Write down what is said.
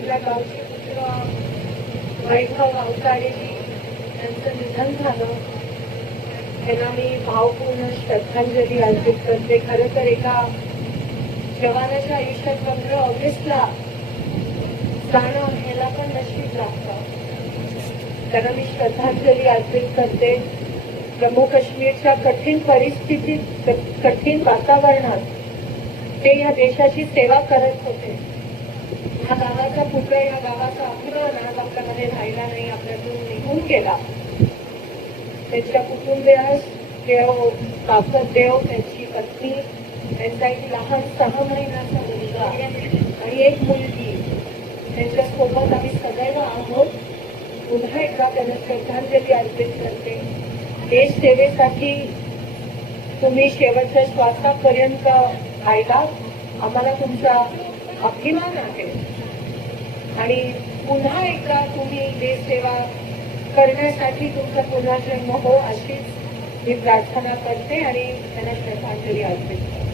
आपल्या गावची पुत्र वैभव अवताडेजी यांचं निधन झालं. त्यांना मी भावपूर्ण श्रद्धांजली अर्पित करते. खरं तर एका जवानाच्या आयुष्यात 15 ऑगस्टला जाणं ह्याला पण नशीब लागतं. त्यांना मी श्रद्धांजली अर्पित करते. जम्मू काश्मीरच्या कठीण परिस्थितीत, कठीण वातावरणात ते या देशाची सेवा करत होते. या गावाचा पुत्र, या गावाचा अभिमान आज आपल्यामध्ये राहिला नाही, आपल्यातून निघून गेला. त्यांच्या कुटुंबियास देव ताकद देव, त्यांची पत्नी, त्यांचा एक लहान 6 महिन्याचा मुलगा आणि एक मुलगी, त्यांच्यासोबत आम्ही सदैव आहोत. पुन्हा एकदा त्यांना श्रद्धांजली अर्पित करते. देश सेवेसाठी तुम्ही शेवटच्या श्वासापर्यंत राहिला, आम्हाला तुमचा अभिमान आहे. आणि पुन्हा एकदा तुम्ही देश सेवा करण्यासाठी तुमचा पुनर्जन्म हो, अशीच मी प्रार्थना करते आणि त्यांना श्रद्धांजली अर्पित करते.